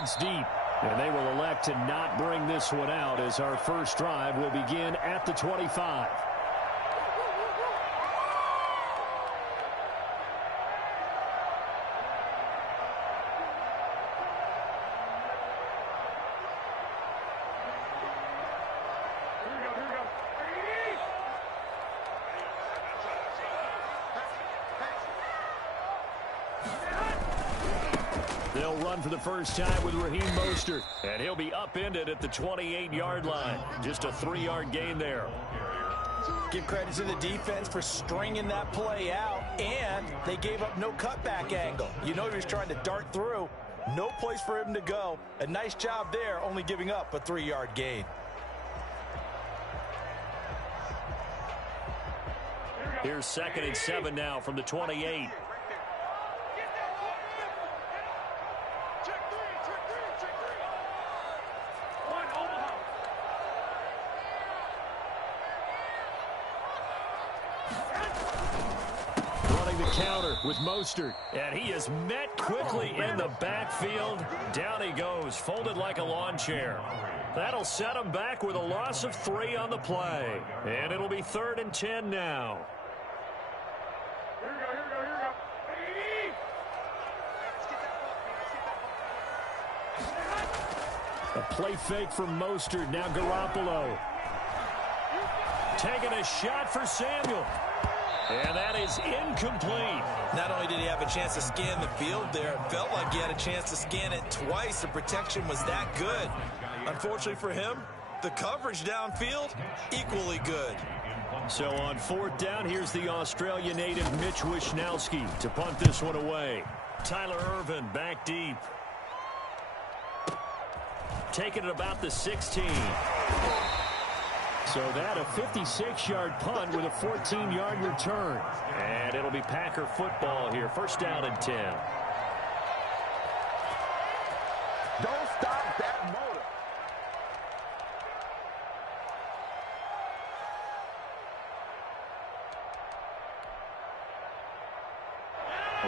yards deep. And they will elect to not bring this one out as our first drive will begin at the 25. They'll run for the first time with Raheem Mostert, and he'll be upended at the 28-yard line. Just a 3-yard gain there. Give credit to the defense for stringing that play out, and they gave up no cutback angle. You know he was trying to dart through. No place for him to go. A nice job there, only giving up a 3-yard gain. Here's 2nd and 7 now from the 28. Counter with Mostert, and he is met quickly in the backfield. Down he goes, folded like a lawn chair. That'll set him back with a loss of 3 on the play, and it'll be 3rd and 10 now. A play fake from Mostert. Now Garoppolo taking a shot for Samuel. And that is incomplete. Not only did he have a chance to scan the field there, it felt like he had a chance to scan it twice. The protection was that good. Unfortunately for him, the coverage downfield, equally good. So on 4th down, here's the Australia native Mitch Wishnowsky to punt this one away. Tyler Irvin back deep. Taking it about the 16. So that a 56-yard punt with a 14-yard return. And it'll be Packer football here. 1st down and 10. Don't stop that motor.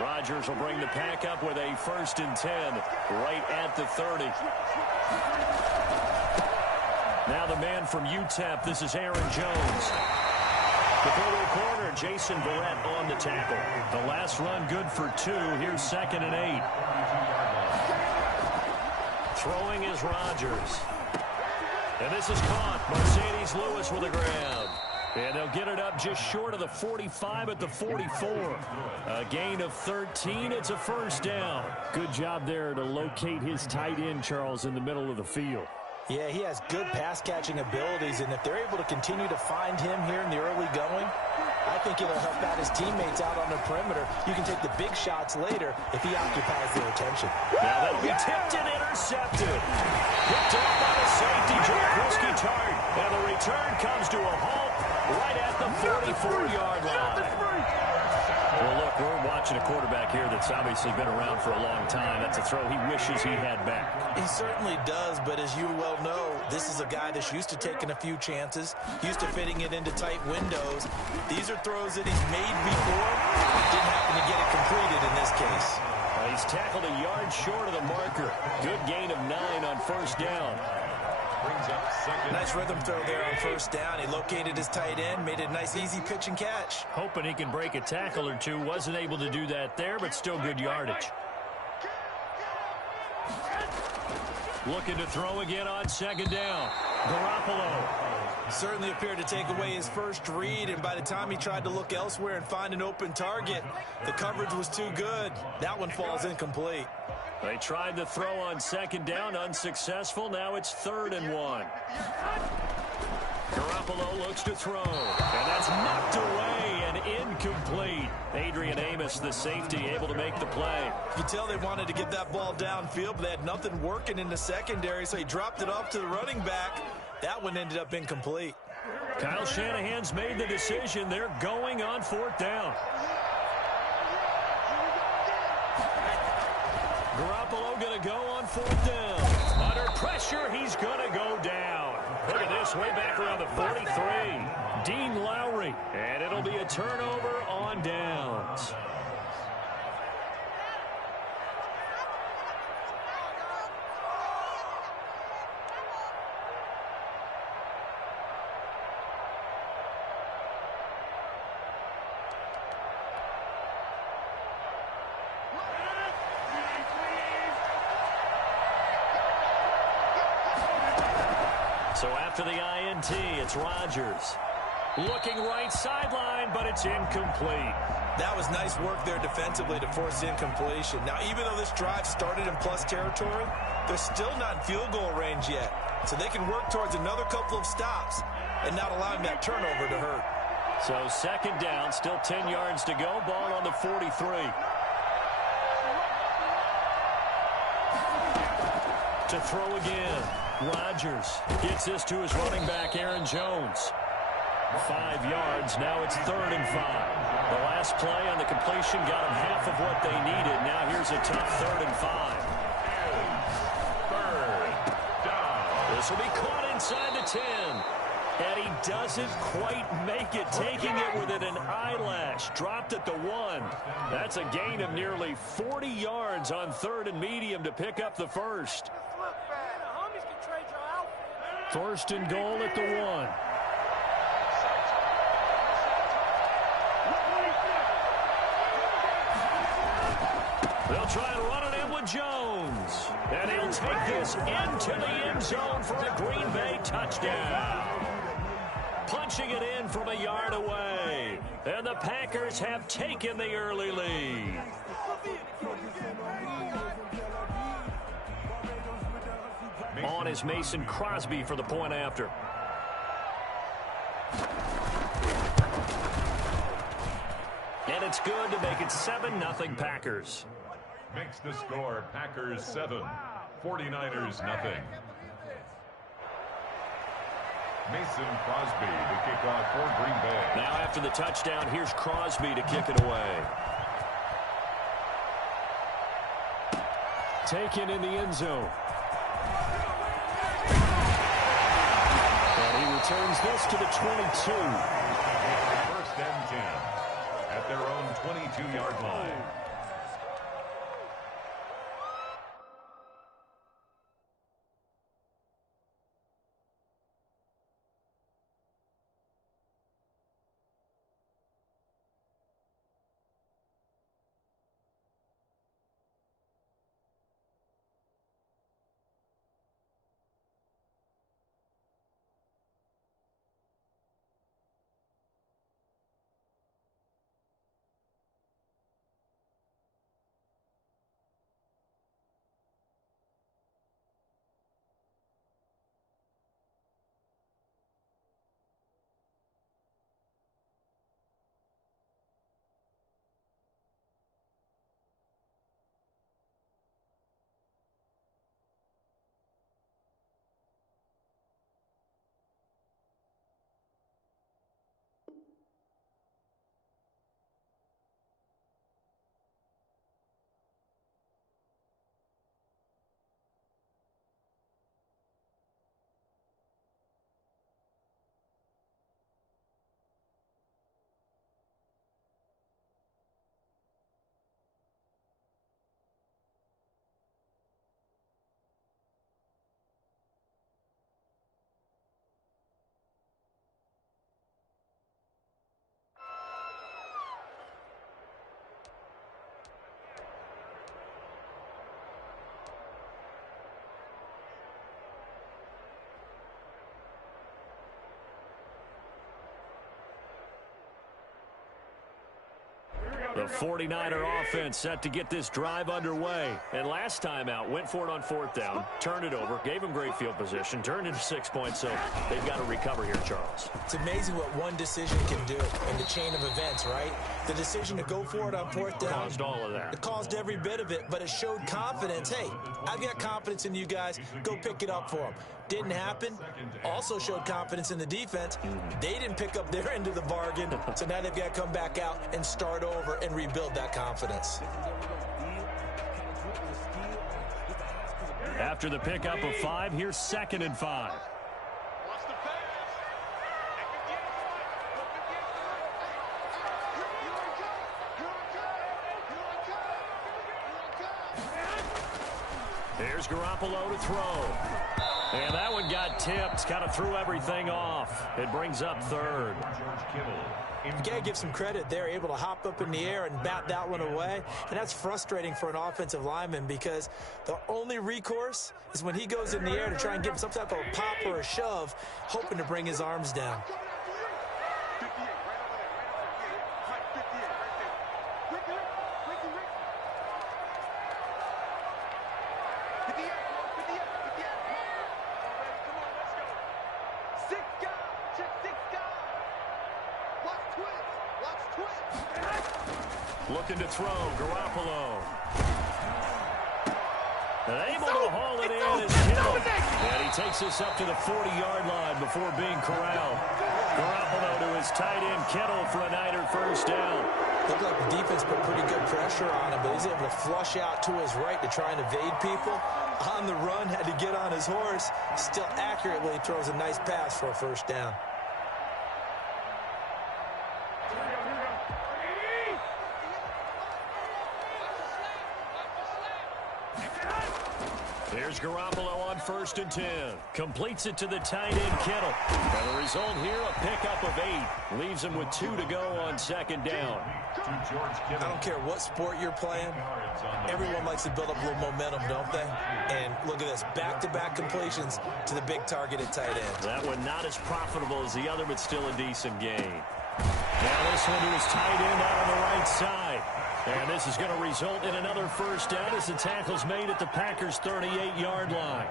Rodgers will bring the pack up with a 1st and 10 right at the 30. Now the man from UTEP, this is Aaron Jones. The forward corner, Jason Verrett on the tackle. The last run good for 2. Here's 2nd and 8. Throwing is Rodgers. And this is caught. Mercedes Lewis with a grab. And they'll get it up just short of the 45 at the 44. A gain of 13. It's a 1st down. Good job there to locate his tight end, Charles, in the middle of the field. Yeah, he has good pass-catching abilities, and if they're able to continue to find him here in the early going, I think it'll help out his teammates out on the perimeter. You can take the big shots later if he occupies their attention. Now that'll be tipped and intercepted. Picked up by the safety, Jaquiski Tartt. And the return comes to a halt right at the 44-yard line. Well, look, we're watching a quarterback here that's obviously been around for a long time. That's a throw he wishes he had back. He certainly does, but as you well know, this is a guy that's used to taking a few chances, used to fitting it into tight windows. These are throws that he's made before. Didn't happen to get it completed in this case. He's tackled a yard short of the marker. Good gain of 9 on 1st down. Nice rhythm throw there on 1st down. He located his tight end, made it a nice easy pitch and catch. Hoping he can break a tackle or two. Wasn't able to do that there, but still good yardage. Looking to throw again on 2nd down. Garoppolo. Certainly appeared to take away his first read, and by the time he tried to look elsewhere and find an open target, the coverage was too good. That one falls incomplete. They tried to throw on 2nd down, unsuccessful. Now it's 3rd and 1. Garoppolo looks to throw, and that's knocked away and incomplete. Adrian Amos, the safety, able to make the play. You tell they wanted to get that ball downfield, but they had nothing working in the secondary, so he dropped it off to the running back. That one ended up incomplete. Kyle Shanahan's made the decision. They're going on 4th down. Garoppolo going to go on 4th down. Under pressure, he's going to go down. Look at this, way back around the 43. Dean Lowry, and it'll be a turnover on downs. So after the INT, it's Rodgers. Looking right sideline, but it's incomplete. That was nice work there defensively to force incompletion. Now, even though this drive started in plus territory, they're still not in field goal range yet. So they can work towards another couple of stops and not allowing that turnover to hurt. So second down, still 10 yards to go. Ball on the 43. To throw again. Rodgers gets this to his running back, Aaron Jones. 5 yards. Now it's 3rd and 5. The last play on the completion got him half of what they needed. Now here's a tough 3rd and 5. This will be caught inside the 10. And he doesn't quite make it, taking it within an eyelash. Dropped at the 1. That's a gain of nearly 40 yards on 3rd and medium to pick up the first. 1st and goal at the 1. They'll try and run it in with Jones. And he'll take this into the end zone for a Green Bay touchdown. Punching it in from a yard away. And the Packers have taken the early lead. On is Mason Crosby for the point after. And it's good to make it 7-0 Packers. Makes the score Packers 7, 49ers nothing. Mason Crosby to kick off for Green Bay. Now after the touchdown, here's Crosby to kick it away. Taken in the end zone. And he returns this to the 22. 1st and 10 at their own 22-yard line. The 49er offense set to get this drive underway. And last time out, went for it on 4th down, turned it over, gave them great field position, turned into 6 points, so they've got to recover here, Charles. It's amazing what one decision can do in the chain of events, right? The decision to go for it on 4th down. Caused all of that. It caused every bit of it, but it showed confidence. Hey, I've got confidence in you guys. Go pick it up for them. Didn't happen. Also showed confidence in the defense. They didn't pick up their end of the bargain, so now they've got to come back out and start over and rebuild that confidence. After the pickup of 5, here's 2nd and 5. Here's Garoppolo to throw. And that one got tipped, kind of threw everything off. It brings up third. You got to give some credit. They're able to hop up in the air and bat that one away. And that's frustrating for an offensive lineman because the only recourse is when he goes in the air to try and give him some type of a pop or a shove, hoping to bring his arms down. Looking to throw, Garoppolo. And able to haul it in is Kittle. And he takes this up to the 40-yard line before being corralled. Garoppolo to his tight end, Kittle, for a Niner first down. Looked like the defense put pretty good pressure on him, but he's able to flush out to his right to try and evade people. On the run, had to get on his horse. Still accurately throws a nice pass for a first down. Here's Garoppolo on 1st and 10. Completes it to the tight end, Kittle. And the result here, a pickup of 8. Leaves him with 2 to go on 2nd down. I don't care what sport you're playing. Everyone likes to build up a little momentum, don't they? And look at this, back-to-back completions to the big targeted tight end. That one not as profitable as the other, but still a decent gain. Now this one to his tight end out on the right side. And this is going to result in another first down as the tackle's made at the Packers' 38-yard line.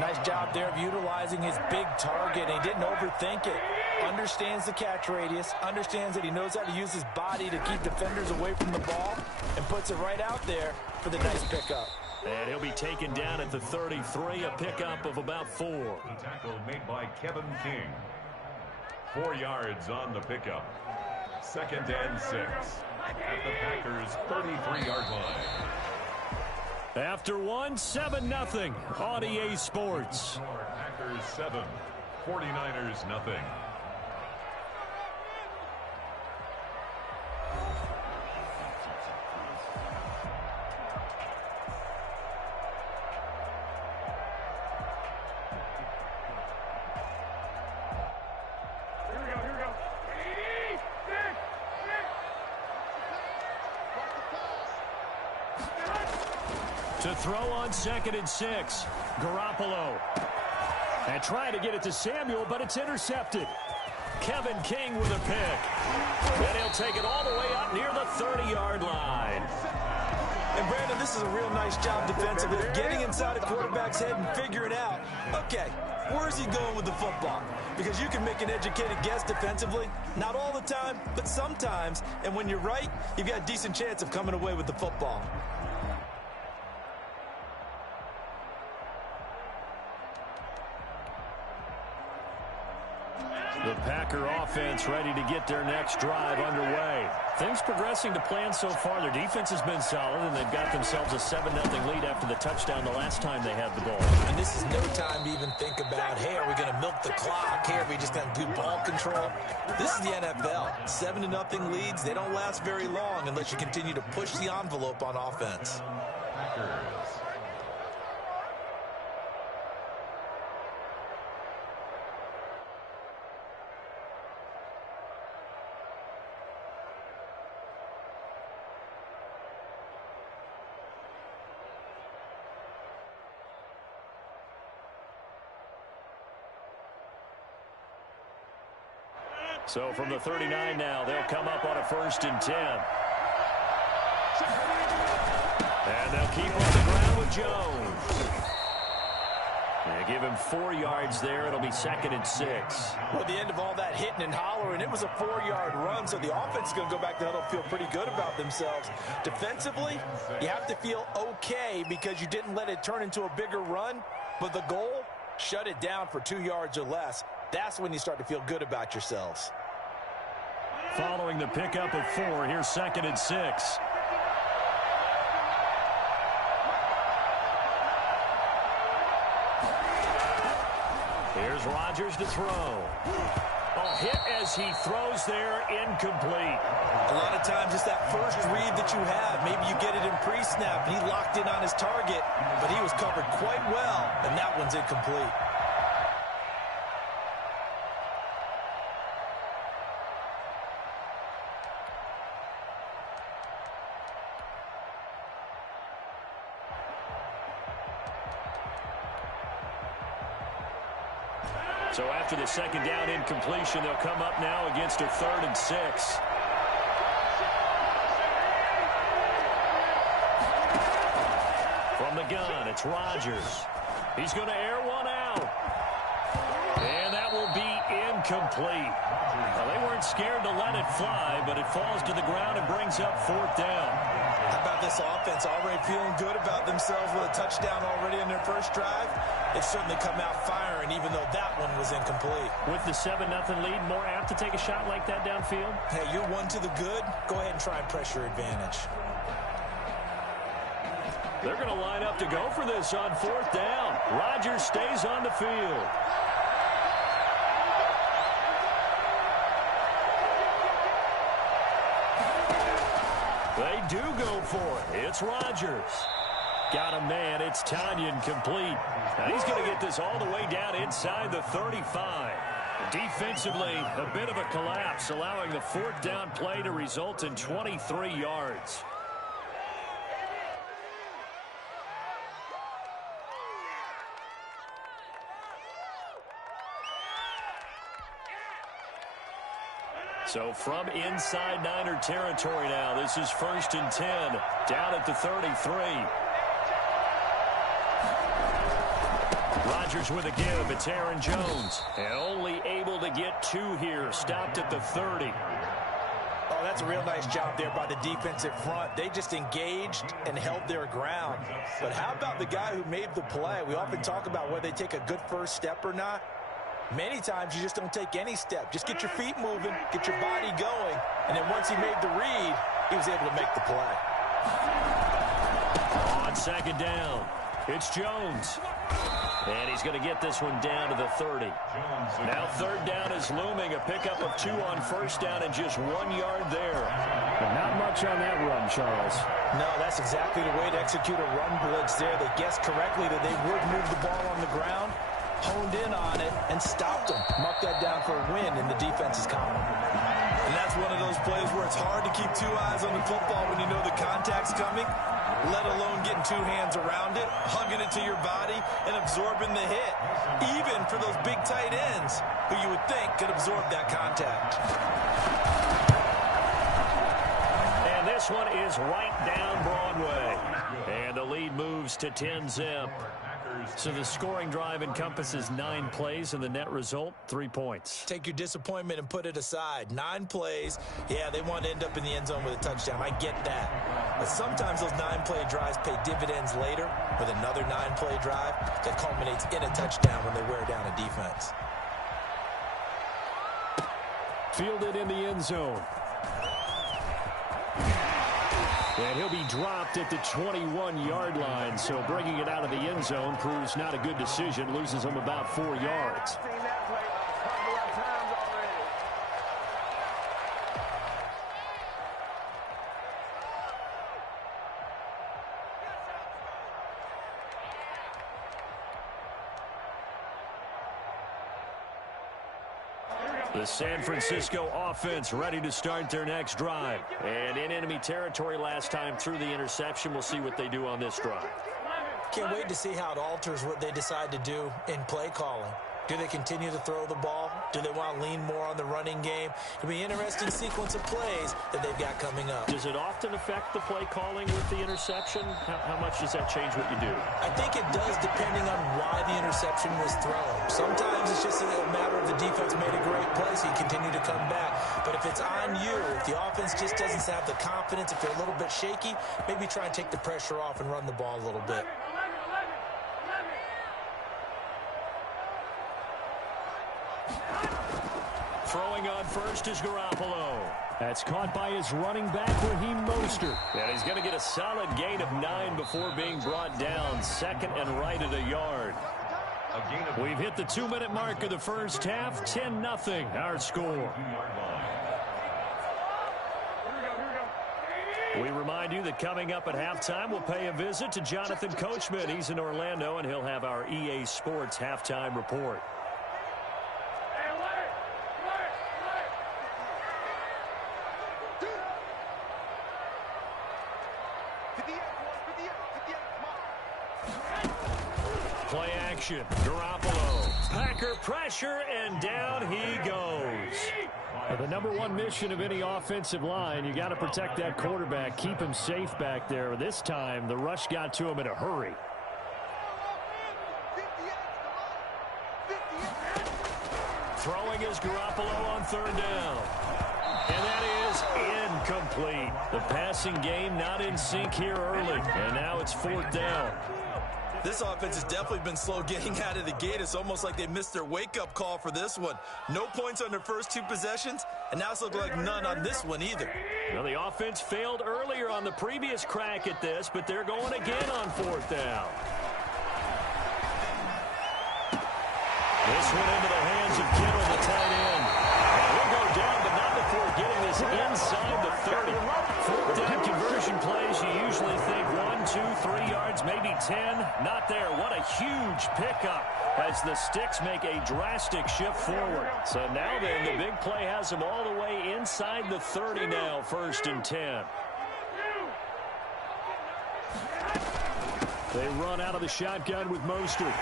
Nice job there of utilizing his big target. He didn't overthink it. Understands the catch radius, understands that he knows how to use his body to keep defenders away from the ball, and puts it right out there for the nice pickup. And he'll be taken down at the 33, a pickup of about 4. The tackle made by Kevin King. 4 yards on the pickup. 2nd and 6. At the Packers' 33-yard line. After 7-0 on EA Sports. Packers 7, 49ers nothing. To throw on 2nd and 6. Garoppolo. And trying to get it to Samuel, but it's intercepted. Kevin King with a pick. And he'll take it all the way up near the 30-yard line. And Brandon, this is a real nice job defensively, getting inside a quarterback's head and figuring out, okay, where's he going with the football? Because you can make an educated guess defensively, not all the time, but sometimes. And when you're right, you've got a decent chance of coming away with the football. The Packer offense ready to get their next drive underway. Things progressing to plan so far. Their defense has been solid, and they've got themselves a 7-0 lead after the touchdown the last time they had the ball. And this is no time to even think about, hey, are we going to milk the clock? Hey, are we just going to do ball control? This is the NFL. 7-0 leads, they don't last very long unless you continue to push the envelope on offense. Packers. So from the 39 now, they'll come up on a 1st and 10. And they'll keep on the ground with Jones. They give him 4 yards there. It'll be 2nd and 6. Well, at the end of all that hitting and hollering, it was a 4-yard run, so the offense is going to go back to the huddle, feel pretty good about themselves. Defensively, you have to feel okay because you didn't let it turn into a bigger run, but the goal, shut it down for 2 yards or less. That's when you start to feel good about yourselves. Following the pickup of 4, here's 2nd and 6. Here's Rodgers to throw. Oh, hit as he throws there, incomplete. A lot of times it's that first read that you have. Maybe you get it in pre-snap, and he locked in on his target, but he was covered quite well, and that one's incomplete. So after the second down incompletion, they'll come up now against a 3rd and 6. From the gun, it's Rodgers. He's going to air one out. And that will be incomplete. Well, they weren't scared to let it fly, but it falls to the ground and brings up 4th down. How about this offense already feeling good about themselves with a touchdown already in their first drive? They've certainly come out firing, even though that one was incomplete. With the 7-0 lead, more apt to take a shot like that downfield? Hey, you're one to the good. Go ahead and try and press your advantage. They're going to line up to go for this on 4th down. Rodgers stays on the field. They do go for it. It's Rodgers. Got a man. It's Tanyan complete. And he's going to get this all the way down inside the 35. Defensively, a bit of a collapse, allowing the 4th down play to result in 23 yards. So from inside Niner territory now, this is 1st and 10, down at the 33. Rodgers with a give. It's Aaron Jones. And only able to get 2 here. Stopped at the 30. Oh, that's a real nice job there by the defensive front. They just engaged and held their ground. But how about the guy who made the play? We often talk about whether they take a good first step or not. Many times you just don't take any step. Just get your feet moving, get your body going, and then once he made the read, he was able to make the play. On 2nd down, it's Jones. And he's going to get this one down to the 30. Now 3rd down is looming. A pickup of 2 on 1st down and just 1 yard there. But not much on that run, Charles. No, that's exactly the way to execute a run blitz there. They guessed correctly that they would move the ball on the ground, honed in on it, and stopped them. Marked that down for a win in the defense's column. And that's one of those plays where it's hard to keep 2 eyes on the football when you know the contact's coming, let alone getting 2 hands around it, hugging it to your body, and absorbing the hit, even for those big tight ends who you would think could absorb that contact. And this one is right down Broadway. And the lead moves to 10-zip. So the scoring drive encompasses 9 plays, and the net result, 3 points. Take your disappointment and put it aside. 9 plays. Yeah, they want to end up in the end zone with a touchdown. I get that. But sometimes those 9-play drives pay dividends later with another 9-play drive that culminates in a touchdown when they wear down a defense. Fielded in the end zone. And he'll be dropped at the 21-yard line, so bringing it out of the end zone proves not a good decision. Loses him about 4 yards. The San Francisco offense ready to start their next drive. And in enemy territory last time through the interception. We'll see what they do on this drive. Can't wait to see how it alters what they decide to do in play calling. Do they continue to throw the ball? Do they want to lean more on the running game? It'll be an interesting sequence of plays that they've got coming up. Does it often affect the play calling with the interception? How much does that change what you do? I think it does, depending on why the interception was thrown. Sometimes it's just a matter of the defense made a great play, so you continue to come back. But if it's on you, if the offense just doesn't have the confidence, if they're a little bit shaky, maybe try and take the pressure off and run the ball a little bit. Throwing on first is Garoppolo. That's caught by his running back, Raheem Mostert. And he's going to get a solid gain of 9 before being brought down. Second and right at a yard. We've hit the 2-minute mark of the first half. 10-0 our score. We remind you that coming up at halftime, we'll pay a visit to Jonathan Coachman. He's in Orlando, and he'll have our EA Sports halftime report. Play action. Garoppolo Packer pressure, and down he goes. The number one mission of any offensive line, you got to protect that quarterback, keep him safe back there. This time, the rush got to him in a hurry. Throwing is Garoppolo on third down. And that is incomplete. The passing game not in sync here early. And now it's fourth down. This offense has definitely been slow getting out of the gate. It's almost like they missed their wake-up call for this one. No points on their first two possessions, and now it's looking like none on this one either. Well, the offense failed earlier on the previous crack at this, but they're going again on fourth down. This one into the hands of Kittle, the tight end. And he'll go down, but not before getting this inside the 30. Fourth down conversion plays, you usually think 1, 2, 3 yards, maybe 10. Not there. What a huge pickup as the Sticks make a drastic shift forward. So now then, the big play has them all the way inside the 30 now, 1st and 10. They run out of the shotgun with Mostert.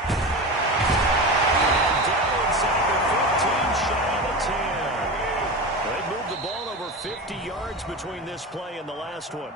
Down inside the 15, shy of the 10. They moved the ball over 50 yards between this play and the last one.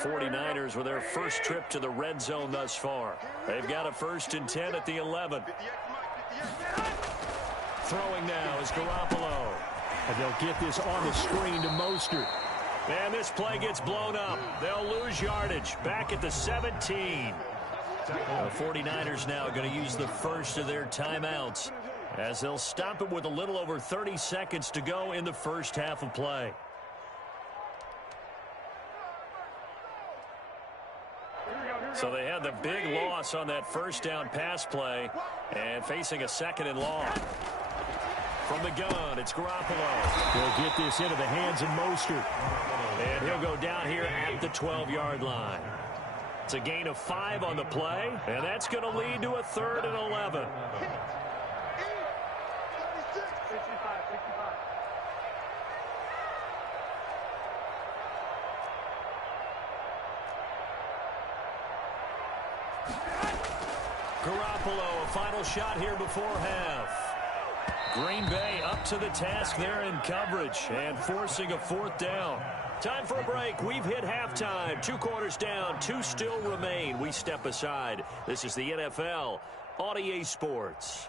'49ers with their first trip to the red zone thus far. They've got a 1st and 10 at the 11. Throwing now is Garoppolo. And they'll get this on the screen to Mostert. And this play gets blown up. They'll lose yardage. Back at the 17. The 49ers now going to use the first of their timeouts as they'll stop it with a little over 30 seconds to go in the first half of play. So they had the big loss on that first down pass play and facing a 2nd and long. From the gun, it's Garoppolo. They'll get this into the hands of Mostert. And he'll go down here at the 12-yard line. It's a gain of 5 on the play, and that's going to lead to a 3rd and 11. Garoppolo, a final shot here before half. Green Bay up to the task there in coverage and forcing a 4th down. Time for a break. We've hit halftime. 2 quarters down, 2 still remain. We step aside. This is the NFL on EA Sports.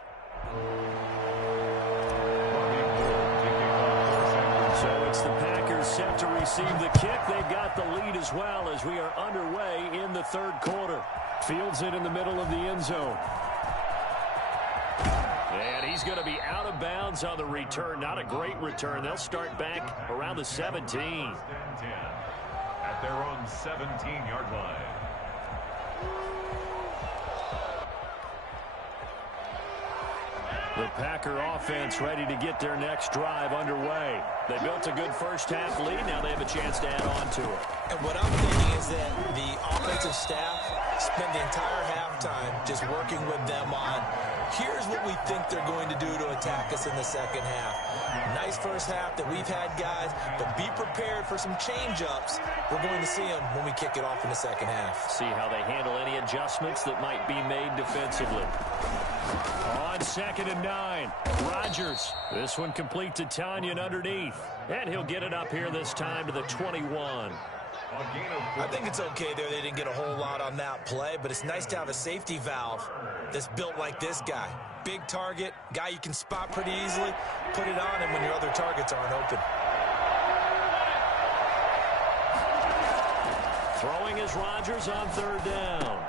So it's the Packers set to receive the kick. They've got the lead as well as we are underway in the 3rd quarter. Fields it in the middle of the end zone. And he's going to be out of bounds on the return. Not a great return. They'll start back around the 17. At their own 17-yard line. The Packer offense ready to get their next drive underway. They built a good first half lead. Now they have a chance to add on to it. And what I'm thinking is that the offensive staff spend the entire halftime just working with them on here's what we think they're going to do to attack us in the second half. Nice first half that we've had, guys, but be prepared for some change-ups. We're going to see them when we kick it off in the second half. See how they handle any adjustments that might be made defensively. On 2nd and 9, Rodgers. This one complete to Tanyan underneath. And he'll get it up here this time to the 21. I think it's okay there. They didn't get a whole lot on that play, but it's nice to have a safety valve that's built like this guy. Big target, guy you can spot pretty easily. Put it on him when your other targets aren't open. Throwing is Rodgers on 3rd down.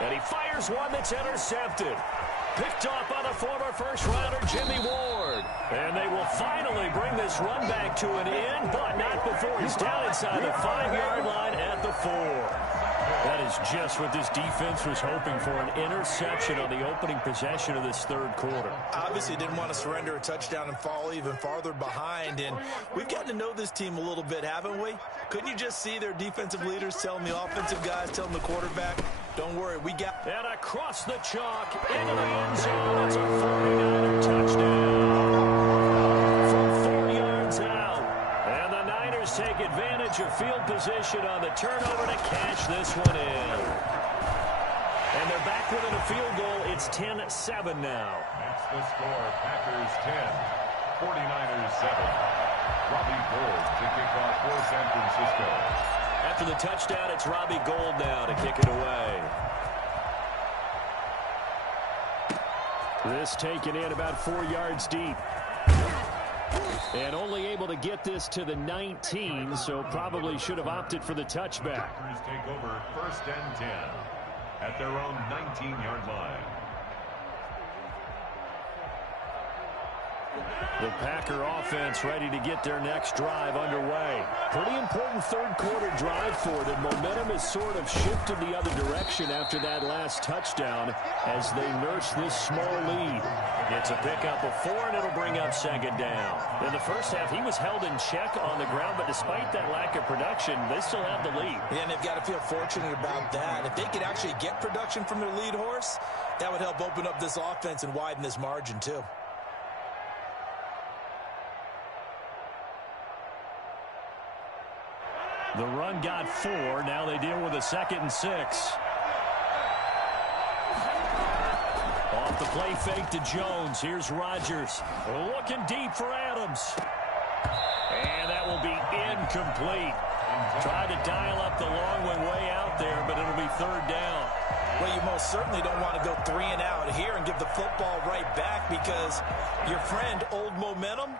And he fires one that's intercepted. Picked off by the former first-rounder Jimmy Ward. And they will finally bring this run back to an end, but not before he's down inside the 5-yard line at the 4. That is just what this defense was hoping for, an interception on the opening possession of this third quarter. Obviously didn't want to surrender a touchdown and fall even farther behind, and we've gotten to know this team a little bit, haven't we? Couldn't you just see their defensive leaders telling the offensive guys, telling the quarterback, don't worry, we got... And across the chalk, into the end zone, it's a 49er touchdown from 4 yards out. And the Niners take advantage of field position on the turnover to cash this one in. And they're back within a field goal. It's 10-7 now. That's the score. Packers 10, 49ers 7. Robbie Gould to kick off for San Francisco. After the touchdown, it's Robbie Gould now to kick it away. This taken in about 4 yards deep. And only able to get this to the 19, so probably should have opted for the touchback. Packers take over 1st and 10 at their own 19-yard line. The Packer offense ready to get their next drive underway. Pretty important third quarter drive for them. Momentum has sort of shifted the other direction after that last touchdown as they nurse this small lead. It's a pickup of 4, and it'll bring up 2nd down. In the first half, he was held in check on the ground, but despite that lack of production, they still have the lead. Yeah, and they've got to feel fortunate about that. If they could actually get production from their lead horse, that would help open up this offense and widen this margin, too. The run got 4. Now they deal with a 2nd and 6. Off the play fake to Jones. Here's Rodgers. Looking deep for Adams. And that will be incomplete. Tried to dial up the long one way out there, but it'll be 3rd down. Well, you most certainly don't want to go 3 and out here and give the football right back because your friend, Old Momentum,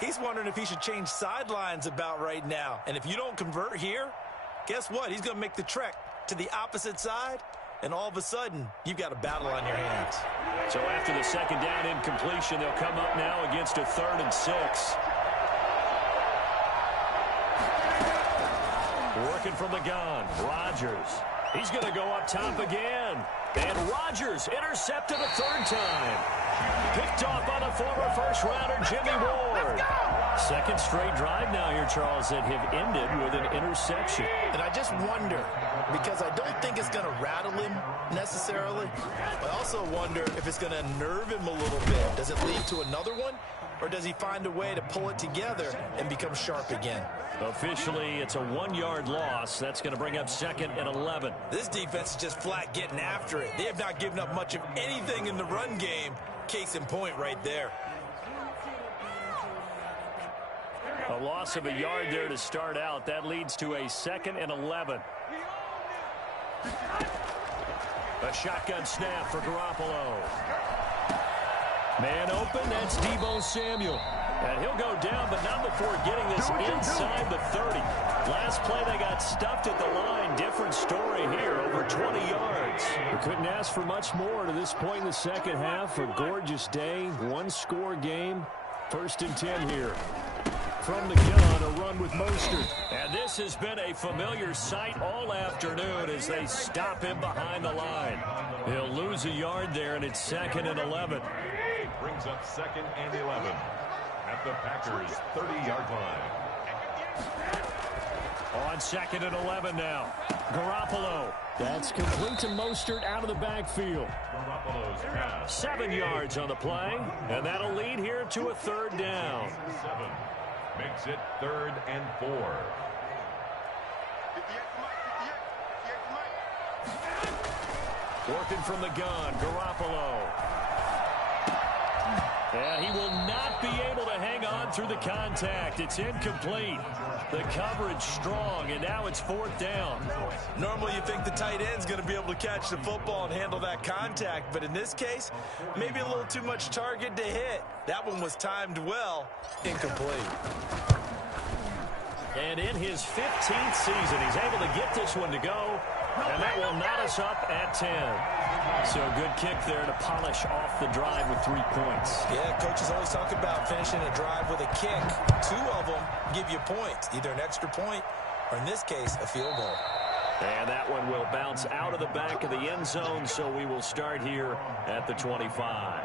he's wondering if he should change sidelines about right now. And if you don't convert here, guess what? He's going to make the trek to the opposite side, and all of a sudden, you've got a battle on your hands. So after the 2nd down incompletion, they'll come up now against a 3rd and 6. Working from the gun, Rodgers. He's going to go up top again. And Rodgers intercepted a 3rd time. Picked off by the former first-rounder Jimmy Ward. 2nd straight drive now here, Charles, that have ended with an interception. And I just wonder, because I don't think it's going to rattle him necessarily. I also wonder if it's going to nerve him a little bit. Does it lead to another one? Or does he find a way to pull it together and become sharp again? Officially, it's a 1-yard loss. That's going to bring up 2nd and 11. This defense is just flat getting after it. They have not given up much of anything in the run game. Case in point right there. A loss of a yard there to start out. That leads to a 2nd and 11. A shotgun snap for Garoppolo. Man open, that's Deebo Samuel. And he'll go down, but not before getting this inside the 30. Last play, they got stuffed at the line. Different story here, over 20 yards. We couldn't ask for much more to this point in the second half. A gorgeous day, one-score game. 1st and 10 here. From the gun, a run with Mostert. And this has been a familiar sight all afternoon as they stop him behind the line. He'll lose a yard there, and it's 2nd and 11. Brings up 2nd and 11 at the Packers' 30-yard line. On 2nd and 11 now. Garoppolo. That's complete to Mostert out of the backfield. Garoppolo's pass. 7 yards on the play, and that'll lead here to a 3rd down. 7 makes it 3rd and 4. Working from the gun, Garoppolo. And he will not be able to hang on through the contact. It's incomplete. The coverage strong, and now it's 4th down. Normally you think the tight end's going to be able to catch the football and handle that contact, but in this case, maybe a little too much target to hit. That one was timed well, incomplete. And in his 15th season, he's able to get this one to go, and that will knot us up at 10. So a good kick there to polish off the drive with 3 points. Yeah, coaches always talk about finishing a drive with a kick. 2 of them give you points, either an extra point or, in this case, a field goal. And that one will bounce out of the back of the end zone, so we will start here at the 25.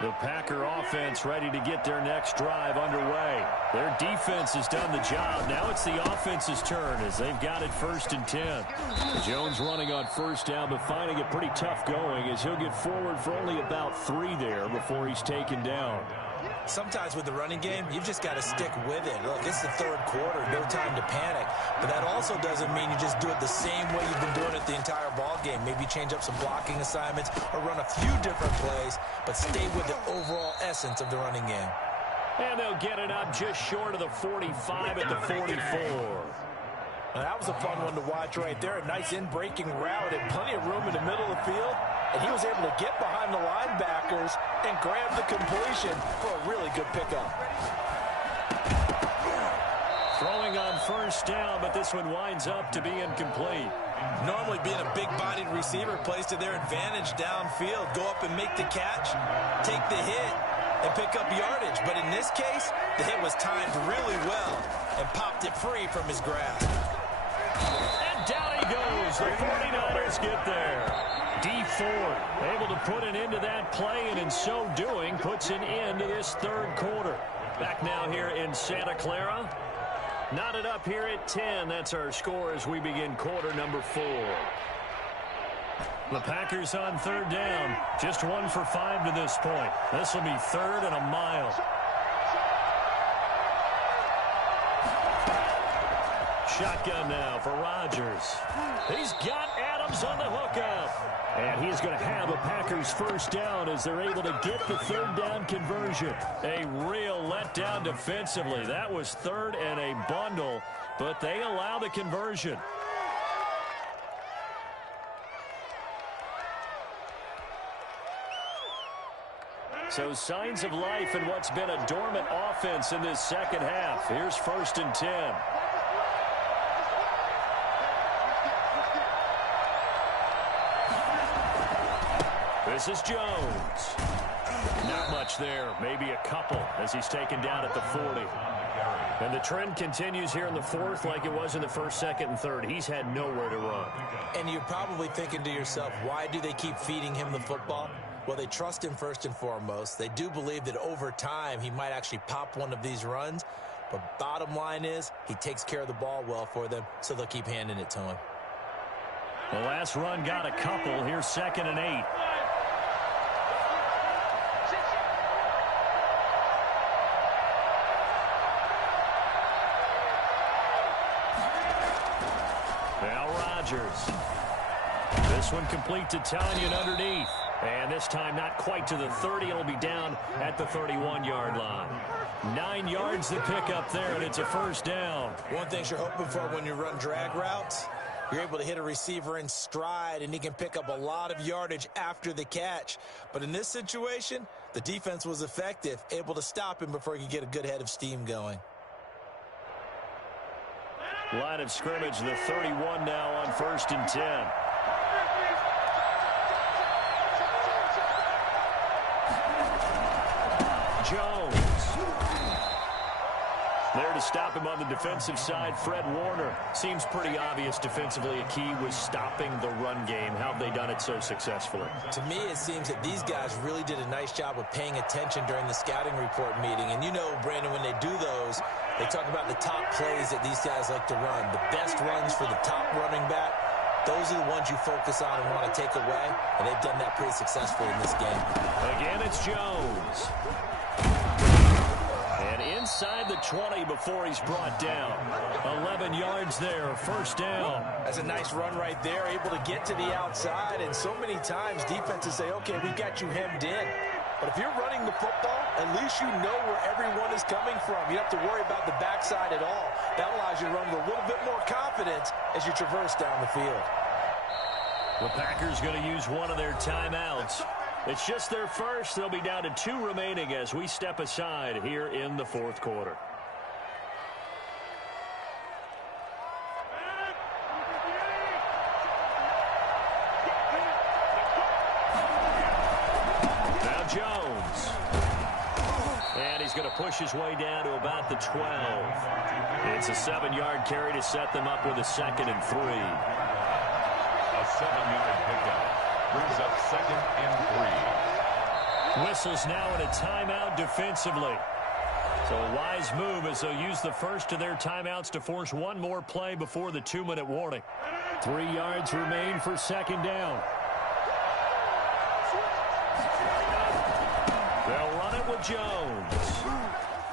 The Packer offense ready to get their next drive underway. Their defense has done the job. Now it's the offense's turn as they've got it 1st and 10. Jones running on 1st down, but finding it pretty tough going as he'll get forward for only about 3 there before he's taken down. Sometimes with the running game, you've just got to stick with it. Look, it's the 3rd quarter, no time to panic. But that also doesn't mean you just do it the same way you've been doing it the entire ball game. Maybe change up some blocking assignments or run a few different plays, but stay with the overall essence of the running game. And they'll get it up just short of the 45 at the 44. Now, that was a fun one to watch right there. A nice in-breaking route and plenty of room in the middle of the field. And he was able to get behind the linebackers and grab the completion for a really good pickup. Throwing on 1st down, but this one winds up to be incomplete. Normally being a big-bodied receiver plays to their advantage downfield. Go up and make the catch, take the hit, and pick up yardage. But in this case, the hit was timed really well and popped it free from his grasp. And down he goes. The 49ers get there. D Ford able to put an end to that play, and in so doing puts an end to this 3rd quarter. Back now here in Santa Clara. Knotted up here at 10. That's our score as we begin quarter number 4. The Packers on 3rd down. Just 1 for 5 to this point. This will be 3rd and a mile. Shotgun now for Rodgers. He's got Adams on the hookup. And he's going to have a Packers 1st down as they're able to get the 3rd down conversion. A real letdown defensively. That was 3rd and a bundle, but they allow the conversion. So signs of life in what's been a dormant offense in this 2nd half. Here's 1st and 10. This is Jones. Not much there. Maybe a couple as he's taken down at the 40. And the trend continues here in the 4th like it was in the 1st, 2nd, and 3rd. He's had nowhere to run. And you're probably thinking to yourself, why do they keep feeding him the football? Well, they trust him first and foremost. They do believe that over time he might actually pop one of these runs. But bottom line is he takes care of the ball well for them, so they'll keep handing it to him. The last run got a couple. Here's 2nd and 8. This one complete to Tanyan underneath. And this time not quite to the 30. It'll be down at the 31-yard line. 9 yards to pick up there, and it's a 1st down. One thing you're hoping for when you run drag routes, you're able to hit a receiver in stride, and he can pick up a lot of yardage after the catch. But in this situation, the defense was effective, able to stop him before he could get a good head of steam going. Line of scrimmage, the 31 now on 1st and 10. Jones. There to stop him on the defensive side, Fred Warner. Seems pretty obvious defensively a key was stopping the run game. How have they done it so successfully? To me, it seems that these guys really did a nice job of paying attention during the scouting report meeting. And you know, Brandon, when they do those, they talk about the top plays that these guys like to run. The best runs for the top running back, those are the ones you focus on and want to take away. And they've done that pretty successfully in this game. Again, it's Jones. And inside the 20 before he's brought down. 11 yards there, 1st down. That's a nice run right there, able to get to the outside. And so many times defenses say, okay, we got you hemmed in. But if you're running the football, at least you know where everyone is coming from. You don't have to worry about the backside at all. That allows you to run with a little bit more confidence as you traverse down the field. The Packers going to use one of their timeouts. It's just their first. They'll be down to 2 remaining as we step aside here in the 4th quarter. Now Jones. he's going to push his way down to about the 12. It's a 7-yard carry to set them up with a 2nd and 3. A 7-yard pickup brings up 2nd and 3. Whistles now in a timeout defensively. So a wise move as they'll use the first of their timeouts to force one more play before the 2-minute warning. 3 yards remain for 2nd down. They'll run it with Jones.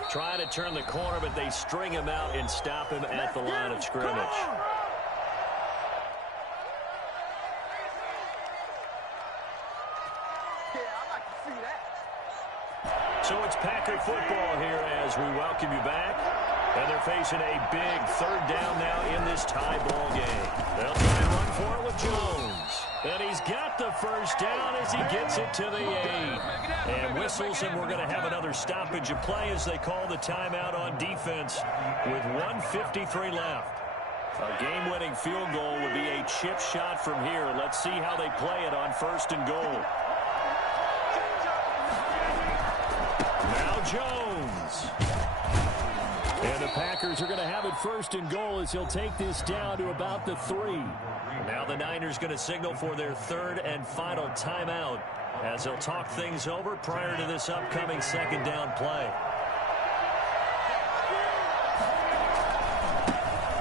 Trying to turn the corner, but they string him out and stop him at the line of scrimmage. So it's Packer football here as we welcome you back. And they're facing a big 3rd down now in this tie ball game. They'll try and run for it with Jones. And he's got the 1st down as he gets it to the 8. And whistles, and we're going to have another stoppage of play as they call the timeout on defense with 1:53 left. A game-winning field goal would be a chip shot from here. Let's see how they play it on 1st and goal. Now Jones. And the Packers are going to have it 1st and goal as he'll take this down to about the 3. Now the Niners going to signal for their 3rd and final timeout as they'll talk things over prior to this upcoming 2nd down play.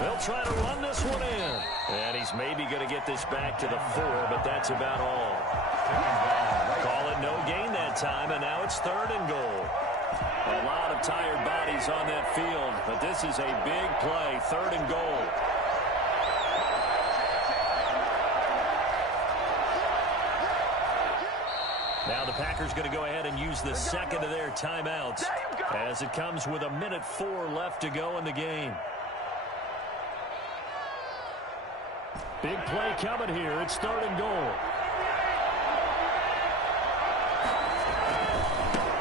They'll try to run this one in. And he's maybe going to get this back to the 4, but that's about all. Call it no gain that time, and now it's 3rd and goal. A lot of tired bodies on that field, but this is a big play, 3rd and goal. Now the Packers going to go ahead and use the 2nd of their timeouts as it comes with 1:04 left to go in the game. Big play coming here. It's 3rd and goal.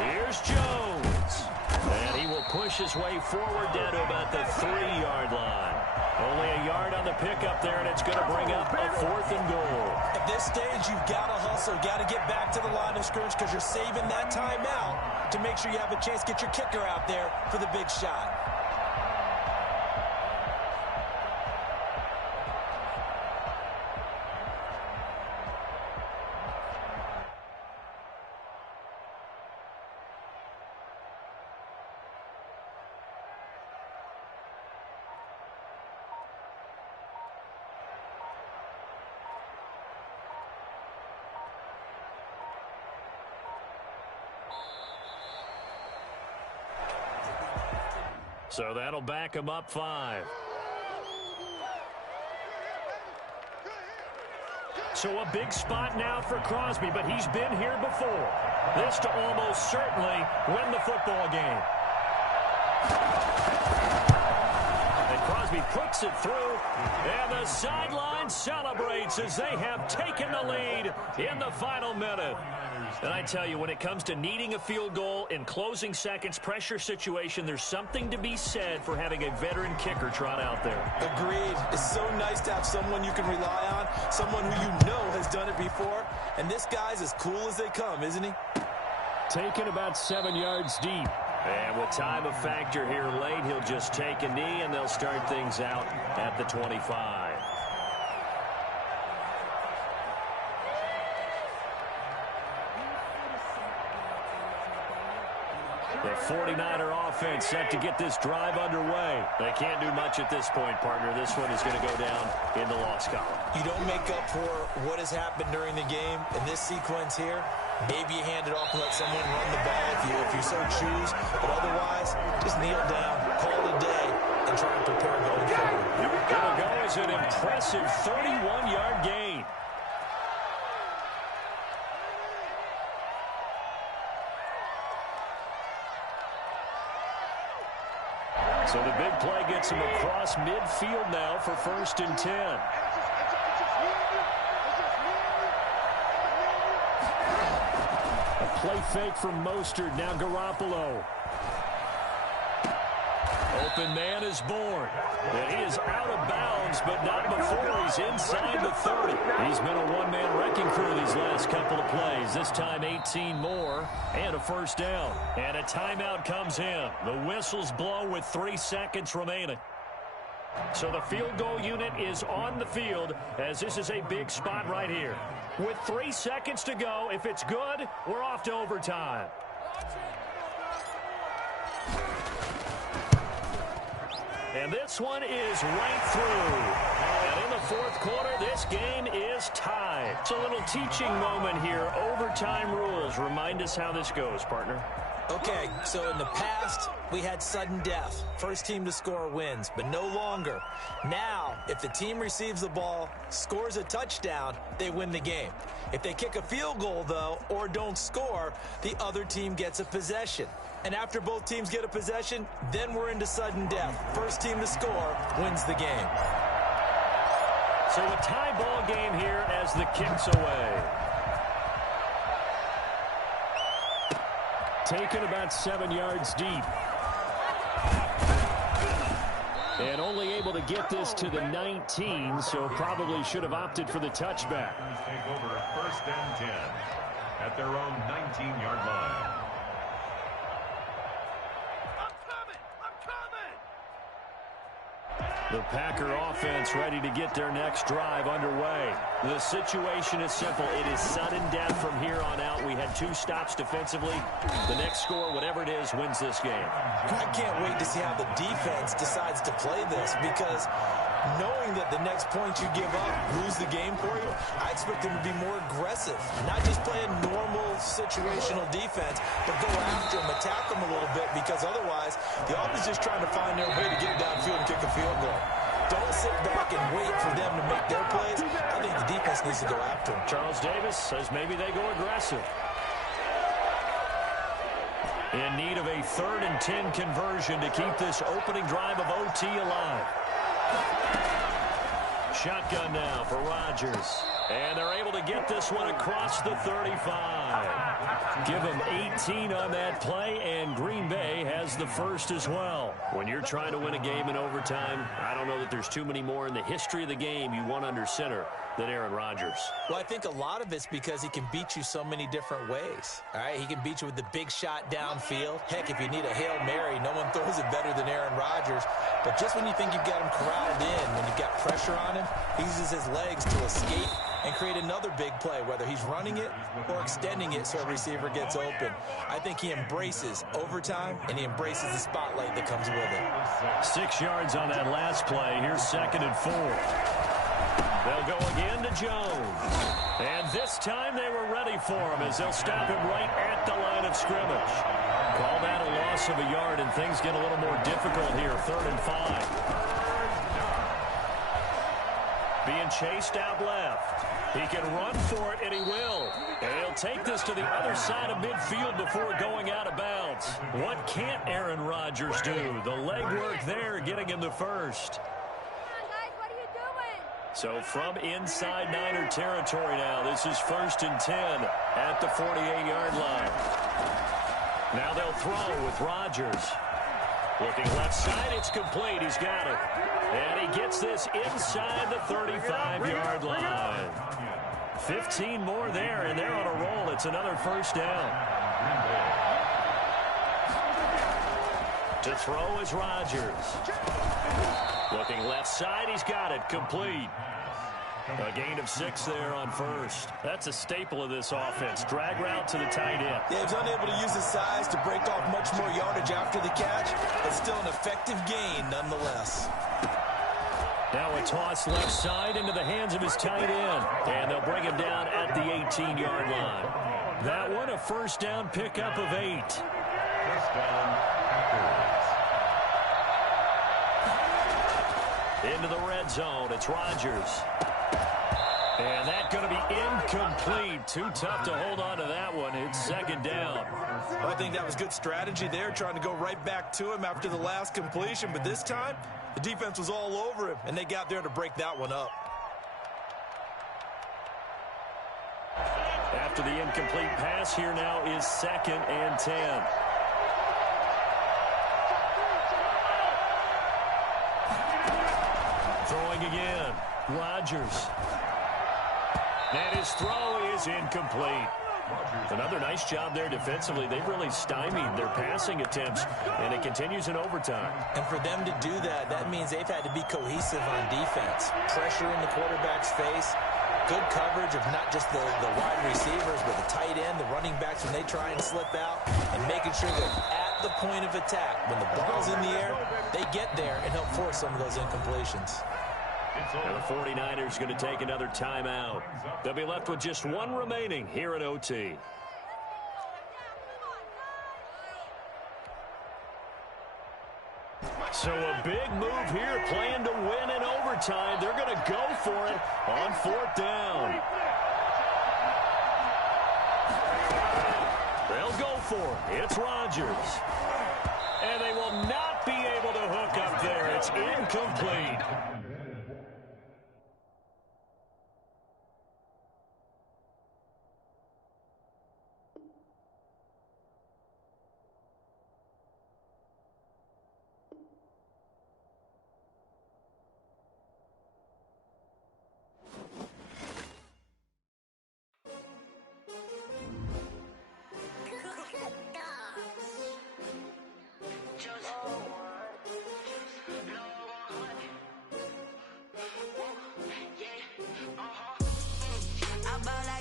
Here's Jones. And he will push his way forward down to about the 3-yard line. Only a yard on the pickup there, and it's going to bring up a 4th and goal. At this stage, you've got to hustle. You've got to get back to the line of scrimmage because you're saving that timeout to make sure you have a chance to get your kicker out there for the big shot. So that'll back him up 5. So a big spot now for Crosby, but he's been here before. This to almost certainly win the football game. And Crosby puts it through, and the sideline celebrates as they have taken the lead in the final minute. And I tell you, when it comes to needing a field goal in closing seconds, pressure situation, there's something to be said for having a veteran kicker trot out there. Agreed. It's so nice to have someone you can rely on, someone who you know has done it before. And this guy's as cool as they come, isn't he? Taken about 7 yards deep. And with time a factor here late, he'll just take a knee, and they'll start things out at the 25. The 49er offense set to get this drive underway. They can't do much at this point, partner. This one is going to go down in the loss column. You don't make up for what has happened during the game. In this sequence here, maybe you hand it off and let someone run the ball if you so choose. But otherwise, just kneel down, call it a day, and try and prepare going forward. It'll go as an impressive 31-yard gain. So the big play gets him across midfield now for 1st and 10. A play fake from Mostert. Now Garoppolo. Open man is born. And he is out of bounds, but not before 44. He's inside the 30. He's been a one-man wrecking crew these last couple of plays. This time 18 more and a first down. And a timeout comes in. The whistles blow with 3 seconds remaining. So the field goal unit is on the field as this is a big spot right here. With 3 seconds to go, if it's good, we're off to overtime. And this one is right through. And in the fourth quarter, this game is tied. It's a little teaching moment here. Overtime rules. Remind us how this goes, partner. Okay, so in the past, we had sudden death. First team to score wins, but no longer. Now, if the team receives the ball, scores a touchdown, they win the game. If they kick a field goal, though, or don't score, the other team gets a possession. And after both teams get a possession, then we're into sudden death. First team to score wins the game. So a tie ball game here as the kick's away. Taken about 7 yards deep. And only able to get this to the 19, so probably should have opted for the touchback. Take over first and 10 at their own 19-yard line. The Packer offense ready to get their next drive underway. The situation is simple. It is sudden death from here on out. We had 2 stops defensively. The next score, whatever it is, wins this game. I can't wait to see how the defense decides to play this, because knowing that the next point you give up lose the game for you, I expect them to be more aggressive. Not just play a normal situational defense, but go after them, attack them a little bit, because otherwise the offense is just trying to find their way to get downfield and kick a field goal. Don't sit back and wait for them to make their plays. I think the defense needs to go after them. Charles Davis says maybe they go aggressive. In need of a 3rd and 10 conversion to keep this opening drive of OT alive. Shotgun now for Rodgers. And they're able to get this one across the 35. Give them 18 on that play, and Green Bay has the first as well. When you're trying to win a game in overtime, I don't know that there's too many more in the history of the game you want under center than Aaron Rodgers. Well, I think a lot of it's because he can beat you so many different ways. All right, he can beat you with the big shot downfield. Heck, if you need a Hail Mary, no one throws it better than Aaron Rodgers. But just when you think you've got him corralled in, when you've got pressure on him, he uses his legs to escape and create another big play, whether he's running it or extending it so a receiver gets open. I think he embraces overtime, and he embraces the spotlight that comes with it. 6 yards on that last play. Here's 2nd and 4. They'll go again to Jones. And this time they were ready for him as they'll stop him right at the line of scrimmage. Call that a loss of a yard, and things get a little more difficult here. 3rd and 5. Being chased out left. He can run for it, and he will. And he'll take this to the other side of midfield before going out of bounds. What can't Aaron Rodgers do? The legwork there getting him the first. So from inside Niner territory now, this is 1st and 10 at the 48-yard line. Now they'll throw with Rodgers. Looking left side, it's complete. He's got it. And he gets this inside the 35-yard line. 15 more there, and they're on a roll. It's another first down. To throw is Rodgers. Looking left side, he's got it. Complete. A gain of 6 there on first. That's a staple of this offense. Drag route to the tight end. Yeah, he was unable to use his size to break off much more yardage after the catch, but still an effective gain nonetheless. Now a toss left side into the hands of his tight end. And they'll bring him down at the 18-yard line. That one a first down pickup of 8. First down, Packers. Into the red zone. It's Rodgers. And that's going to be incomplete. Too tough to hold on to that one. It's 2nd down. I think that was good strategy there, trying to go right back to him after the last completion. But this time, the defense was all over him, and they got there to break that one up. After the incomplete pass, here now is 2nd and 10. Throwing again. Rodgers. And his throw is incomplete. Another nice job there defensively. They've really stymied their passing attempts, and it continues in overtime. And for them to do that, that means they've had to be cohesive on defense. Pressure in the quarterback's face, good coverage of not just the wide receivers, but the tight end, the running backs when they try and slip out, and making sure they're at the point of attack. When the ball's in the air, they get there and help force some of those incompletions. And the 49ers going to take another timeout. They'll be left with just one remaining here at OT. So a big move here, playing to win in overtime. They're going to go for it on 4th down. They'll go for it. It's Rodgers. And they will not be able to hook up there. It's incomplete. I ball like